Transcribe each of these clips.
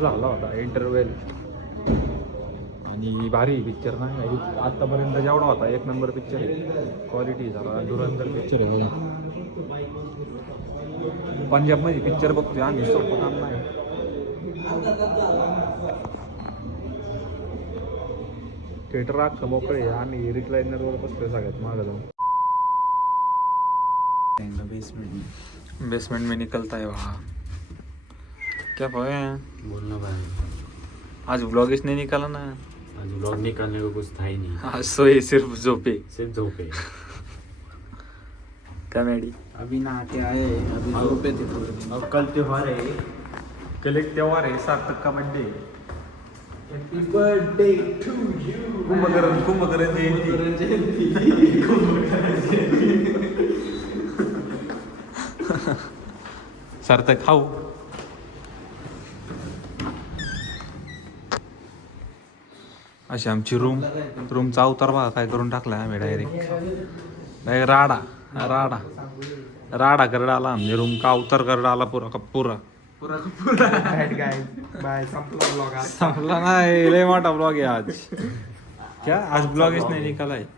झाला होता इंटरव्हेल आणि भारी पिक्चर नाही आतापर्यंत जेवढा होता एक नंबर पिक्चर आहे. क्वालिटी झाला धुरंधर पिक्चर आहे बघा. पंजाबमध्ये पिक्चर बघतोय आम्ही, सोपं काम नाही. थिएटर अख्खं मोकळे आहे, आम्ही रिक्लायनरवर बसतोय सगळ्यात मागं जाऊन. बेसमेंट में निकलता है वहाँ. क्या भाई बोलना भाई, आज व्लॉग इसने निकाला ना. आज व्लॉग निकालने को कुछ था ही नहीं. आज सोए सिर्फ झोपे. सिर्फ झोपे. कॉमेडी. अभी नहा के आए, अभी झोपे थे थोड़े. अब कल त्योहार है, कल एक त्योहार है, सार्थक का birthday. Happy birthday to you. Kumbhakarna Jayanti. Sarthak खाऊ. अशी आमची रूमचा अवतार बघा काय करून टाकलाय आम्ही डायरेक्ट राडा कर डाला हमने रूम का अवतार कर डाला पूरा का पूरा. संपला नाही, लय मोठा ब्लॉग आहे आज. क्या आज ब्लॉग इसने निकाला है.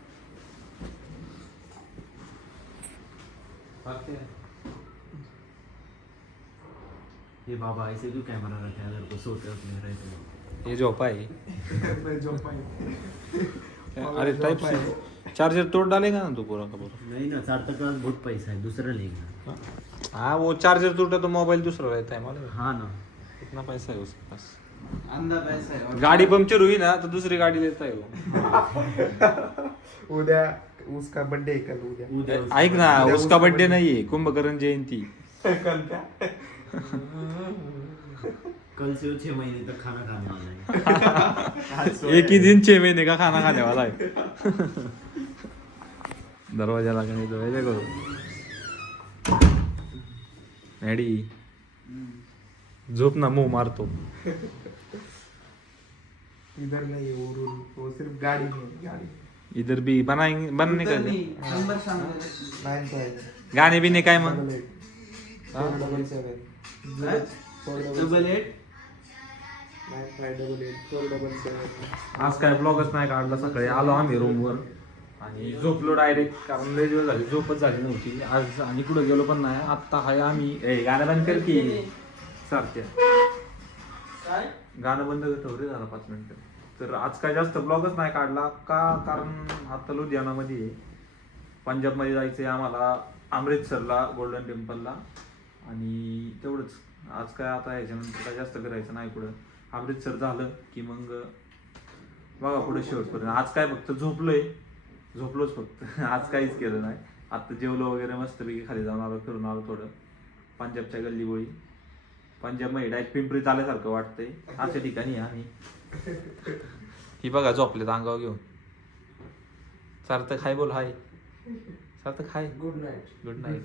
ये बाबा ऐसे क्यों कैमरा रखे हैं, अगर को सोते अपने रहते. ये झोपा है. अरे टाइप से चार्जर तोड़ डालेगा ना तू पूरा का पूरा. नहीं ना, सार्थक का बहुत पैसा है, दूसरा लेगा. हाँ वो चार्जर टूटा तो मोबाइल दूसरा रहता है मालूम है. हाँ ना, कितना पैसा है उसके पास. अंधा पैसा है. गाड़ी पंक्चर हुई ना तो दूसरी गाड़ी लेता है वो. उद्या उसका बर्थडे है, कल उद्या. ऐक ना, उसका बर्थडे नहीं है, कुंभकर्ण जयंती. कल क्या कल से वो 6 महीने तक खाना खाने वाला है. एक ही दिन 6 महीने का खाना खाने वाला है. दरवाजा लगा नहीं तो ऐसे करो. मैडी झोप ना, मुंह मारतो. इधर नहीं वो रूल, वो सिर्फ गाड़ी में गाड़ी. इधर भी बनाएंगे, बनने का नंबर सांग. 9 गाणे बिने काय मग. 488 488 आज काय ब्लॉगच नाही काढला. सकाळी आलो आम्ही रूमवर आणि झोपलो डायरेक्ट, कारण लय दिवस झाली झोपच झाली नव्हती आज. आणि कुठं गेलो पण नाही. आत्ता हाय आम्ही गाणं बंद कर की सारख्या. गाणं बंद करतो रे झाला 5 मिनिटं. तर आज काय जास्त ब्लॉगच नाही काढला का, कारण आता लुधियानामध्ये आहे. पंजाबमध्ये जायचं आहे आम्हाला, अमृतसरला गोल्डन टेम्पलला. आणि तेवढंच आज काय, आता ह्याच्यानंतर काय जास्त करायचं नाही पुढं. अमृतसर झालं की मग बघा पुढे शेवटपर्यंत. आज काय फक्त झोपलोच फक्त. आज काहीच केलं नाही. आता जेवलो वगैरे मस्तपैकी खाली जाऊन आलो, फिरून आलो थोडं पंजाबच्या गल्लीबोळी. पंजाबमध्ये डायरेक्ट पिंपरी चालल्यासारखं वाटतंय अशा ठिकाणी आम्ही. ही बघा झोपलेत अंगावर घेऊन. सार्थक हाय बोल. Hi Sarthak hi. Good night. Good night.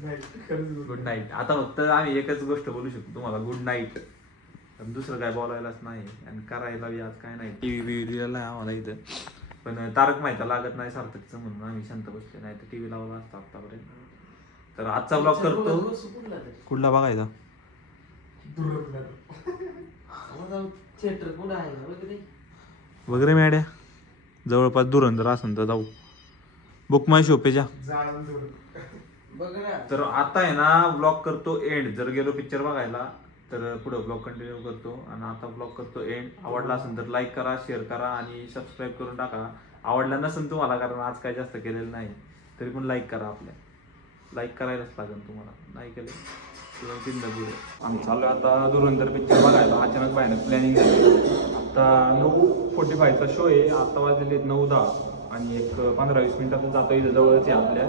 Good night. आता फक्त आम्ही एकच गोष्ट बोलू शकतो तुम्हाला, गुड नाईट. दुसरं काय बोलायलाच नाही आणि करायला बी आज काय नाही. टीव्ही बिव्ही दिलेला आहे आम्हाला इथं, पण तारक मेहता लागत नाही सार्थकचं म्हणून आम्ही शांत बसले. नाही तर टीव्ही लावला असता आतापर्यंत. तर आजचा ब्लॉग करतो. कुठला बघायचा वगैरे मॅड्या जवळपास धुरंधर असेल तर जाऊ. बुक माय शो पे जा. तर आता आहे ना ब्लॉग करतो एंड. जर गेलो पिक्चर बघायला तर पुढे ब्लॉग कंटिन्यू करतो. आणि आता ब्लॉग करतो एंड. आवडला असेल तर लाईक करा, शेअर करा आणि सबस्क्राईब करून टाका. आवडला नसेल तुम्हाला, कारण आज काय जास्त केलेलं नाही, तरी पण लाईक करा. आपल्या लाईक करायलाच लागेल तुम्हाला, नाही केलं किंवा चिंता पुढे. आम्ही चालू आता धुरंधर पिक्चर बघायला. अचानक बाहेर प्लॅनिंग झाली. आता 9:45चा शो आहे. आता वाजलेले 9:10 आणि एक 15-20 मिनिटातून जातो. इथं जवळच आहे, आपल्या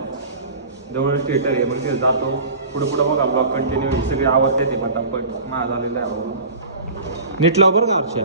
जवळच थिएटर आहे. मग तिथं जातो. पुढे बघा ब्लॉग कंटिन्यू. सगळे आवडते ते पटापट. माझा झालेला आहे नीट लाव बरं का हर्षा.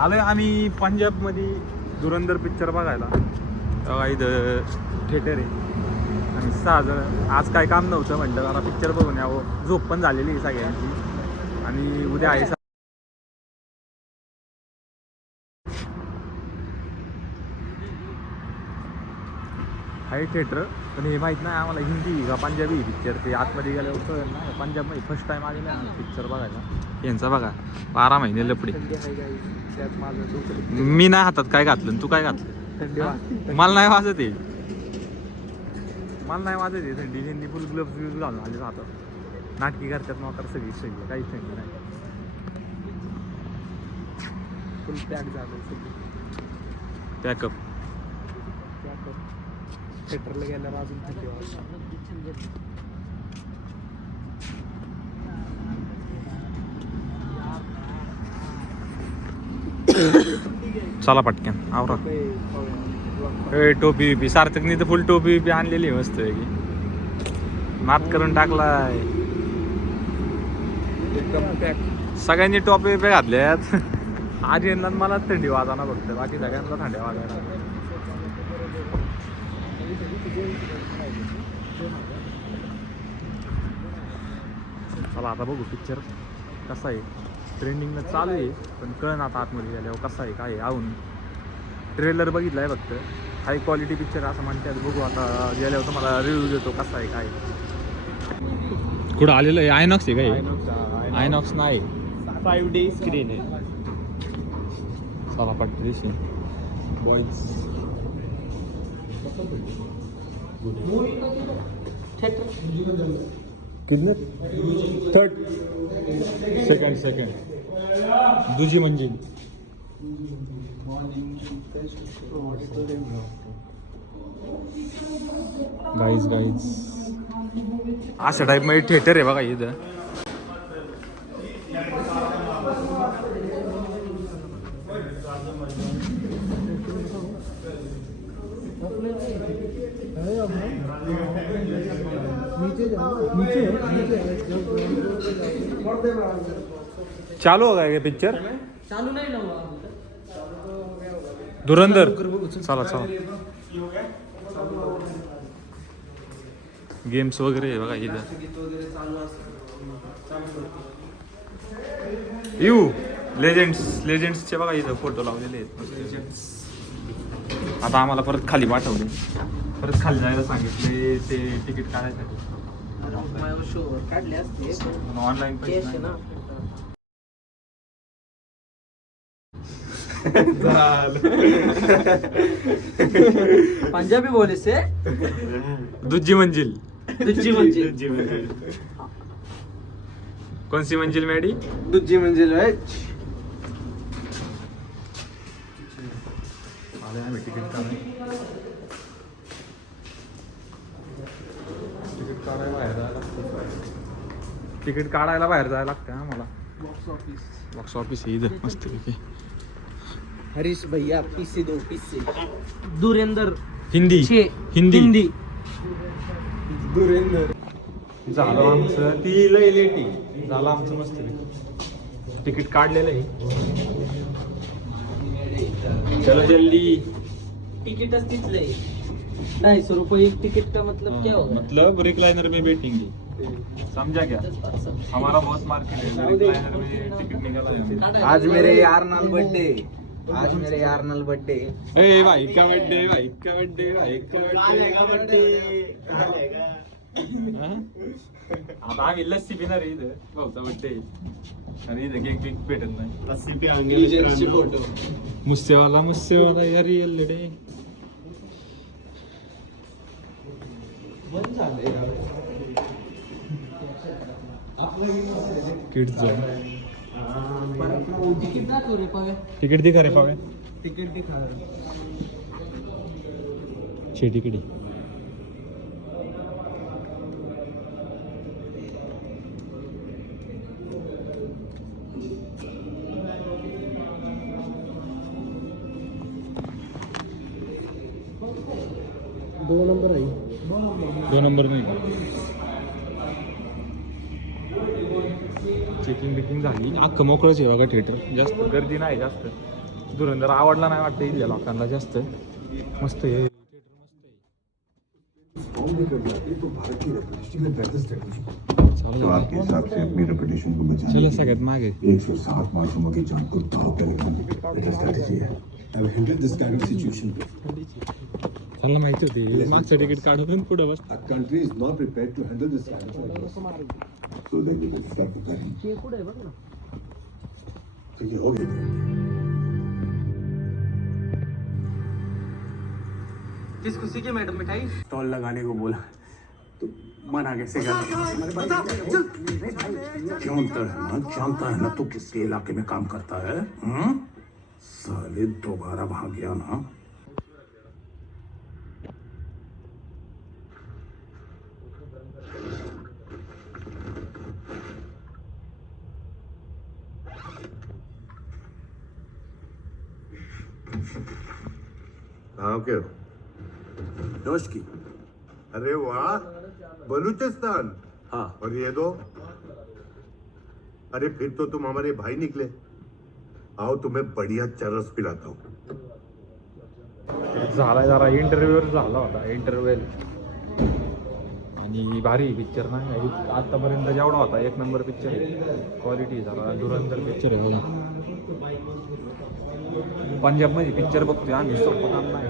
आलोय आम्ही पंजाबमध्ये धुरंधर पिक्चर बघायला. तेव्हा इथं थिएटर आहे आणि 6 जण. आज काय काम नव्हतं, म्हटलं जरा पिक्चर बघून यावं. झोप पण झालेली आहे सगळ्यांची आणि उद्या आहे. आहे थिएटर, पण हे माहीत नाही आम्हाला हिंदी का पंजाबी पिक्चर. ते आतमध्ये गेल्यावर कळलं ना. पंजाबमध्ये फर्स्ट टाईम आले ना पिक्चर बघायला. यांचा बघा 12 महिने लपडे. त्यात माझं डोकं मी नाही हातात काय घातलं, तू काय घातलं? थंडी वाजते. मला नाही वाजत आहे, मला नाही वाजत आहे थंडी. हिंदी फुल ग्लव्स यूज घालून आले हातात. नाटकी करतात नोकर सगळी सगळी, काहीच थंडी नाही. फुल पॅक झालं सगळं. पॅकअप. थिएटरला गेल्यावर अजून थंडी वाजते. चला पटकन आवरा. टोपी बिपी सार्थकनी तर फुल टोपी बिपी आणलेली आहे मस्त की नात करून टाकलाय. एकदम पॅक. सगळ्यांनी टोपी बिपी घातल्यात. आज यांना मला थंडी वाजाना फक्त, बाकी सगळ्यांना थंडी वाजायला. चला आता बघू पिक्चर कसा आहे. ट्रेंडिंगनं चालू आहे पण कळण आता आतमध्ये गेल्यावर कसा आहे काय आहे. आहून ट्रेलर बघितला आहे फक्त. हाय क्वालिटी पिक्चर असं म्हणतात. बघू आता गेल्यावर तुम्हाला रिव्ह्यू देतो कसा आहे काय. कुठं आलेलं आहे? आयनॉक्स आहे काय? आयनॉक्स नाही, 5D स्क्रीन आहे. चला पटकन बॉईज कितने? थर्ड सेकंड दुजी मंजिल. गाईज अशा टाईप मध्ये थिएटर आहे बघा इथं. चालू हो गया पिक्चर? चालू नाही ना धुरंधर. चला चला. गेम्स वगैरे आहे बघा इथं. यू लेजेंड्सचे बघा इथं फोटो लावलेले आहेत. आता आम्हाला परत खाली पाठवले, परत खाली जायला सांगितले ते तिकीट काढायसाठी. काढले असते ऑनलाईन पंजाबी बोले से दूजी मंजिल. दूजी मंजिल. कौन सी मंजिल मैडी? दूजी मंजिल है. आम्ही तिकीट काढायला बाहेर जायला लागतं आम्हाला. बॉक्स ऑफिस आहे इथं मस्त पैकी. हरीश भैया पीसे दो पीसे. धुरेंदर हिंदी हिंदी. धुरेंदर झालं आमचं. ती लय लेटी झालं आमचं मस्त पैकी. तिकीट काढलेलं आहे. चलो जल्दी. टिकट तिथले 250 रुपये एक टिकट का मतलब क्या होगा? मतलब रिक्लाइनर में बैठेंगे, समझा क्या? हमारा बहुत मार्केट है, रिक्लाइनर में टिकट निकाला है. आज मेरे यार नाल बर्थडे. आज मेरे यार नाल बर्थडे. ए भाई का बर्थडे, भाई का बर्थडे, भाई का बर्थडे. आता आम्ही लस्सी पिणार आहे इथं. भाऊचा बर्थडे आणि इथं केक बिक भेटत नाही. मुस्सेवाला यार येल्लडे. किड्स टिकट ना तो रे पावे. तिकीट दिखा रे पावे. टिकट दिखा. छे तिकीट. दो नंबर आहे. 2 नंबर नाही. चेकिंग बिकिंग झाली. अख्खं मोकळंच आहे बघा थिएटर. जास्त गर्दी नाही जास्त. धुरंधर आवडला नाही वाटतं इथल्या लोकांना जास्त. मस्त आहे. तो आपके हिसाब से अपनी रेपुटेशन को बचाने चला के सगळ्यात मागे 107 मासूमों की जान को दांव पे लगाना स्ट्रैटेजी है. I've handled this kind of situation before. मला माहिती होती मागचं तिकीट काढून पुढे बस. Our country is not prepared to handle this kind of adversity. So then we will start preparing. तो ये हो गया. किस खुशी की मैडम मिठाई? स्टॉल लगाने को बोला तो मना कैसे कर. जानता है ना तू किसके इलाके में काम करता है. साले दोबारा भाग गया ना. के दोस्त की. अरे वाह, बलूचिस्तान. हाँ. और ये दो. अरे फिर तो तुम हमारे भाई निकले. आओ तुम्हें बढ़िया चरस पिलाता हूँ. झाला जरा इंटरव्ह्यू झाला होता इंटरव्ह्यू. आणि भारी पिक्चर नाही आतापर्यंत जेवढा होता एक नंबर पिक्चर आहे. क्वालिटी जरा धुरंधर पिक्चर आहे बघा. पंजाबमध्ये पिक्चर बघतोय आम्ही, सोपं काम नाही.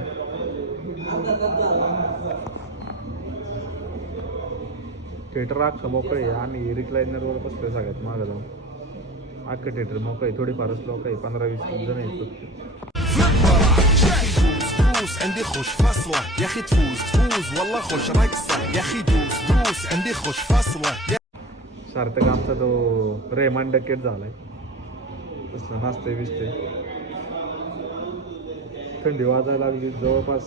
थिएटर अख्खं मोकळं आहे. आम्ही रिक्लायनरवर बसतोय सगळ्यात मागं जाऊन. अख्खं थिएटर मोकळं आहे. थोडीफारच लोक आहे, 15-20 जण आहेत फक्त. عندي خوش فاصلة يا أخي تفوز والله خوش رقصة يا أخي دوس عندي خوش فاصلة. सार्थक आमचा तो रेमान डकेट झालाय. तसलं नाचते बिचते. थंडी वाजायला लागली. जवळपास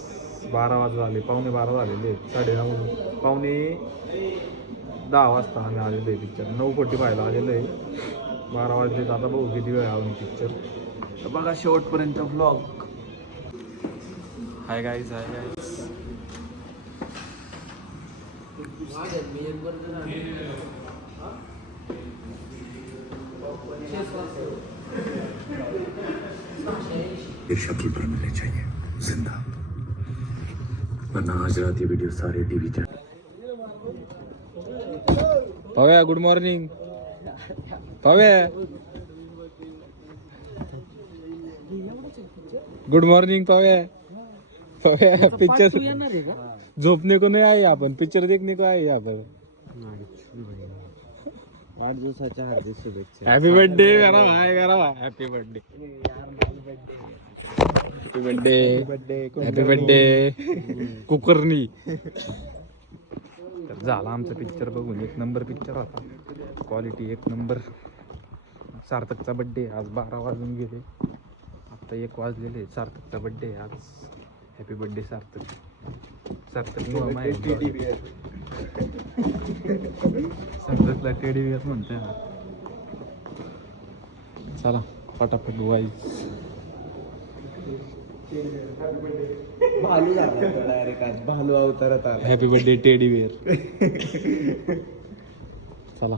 12 वाजता आले. 11:45 झालेले. 9:30 10 वाजता आम्ही आलेलो आहे पिक्चर. 9 कोटी पाहायला आलेलो आहे. 12 वाजले. आता बघू किती वेळ आम्ही पिक्चर. तर बघा शेवटपर्यंत व्लॉग. Hi guys. ये शक्ल पर मिलने चाहिए जिंदा. वरना आज रात ये वीडियो सारे TV channel. Pavya good morning. Pavya good morning. Pavya Pavya picture झोपने को नहीं आए आपण, पिक्चर देखने को आए यहाँ पर. 8 दिवसाच्या हार्दिक शुभेच्छा. हॅपी बर्थडे करा भाई, करा भाई. Happy birthday. Happy birthday. Happy birthday कुकरनी. तर झाला आमचा पिक्चर बघून. एक नंबर पिक्चर होता. क्वालिटी एक नंबर. सार्थकचा बर्थडे आज 12 वाजून गेले. आता 1 वाजलेले. सार्थकचा बर्थडे आज. Happy birthday Sarthak. सार्थक सार्थकला टेडी बिअर म्हणते. चला फटाफट वाईज. भालू झाला डायरेक्ट आज. भालू अवतारात आला. Happy birthday teddy bear. चला.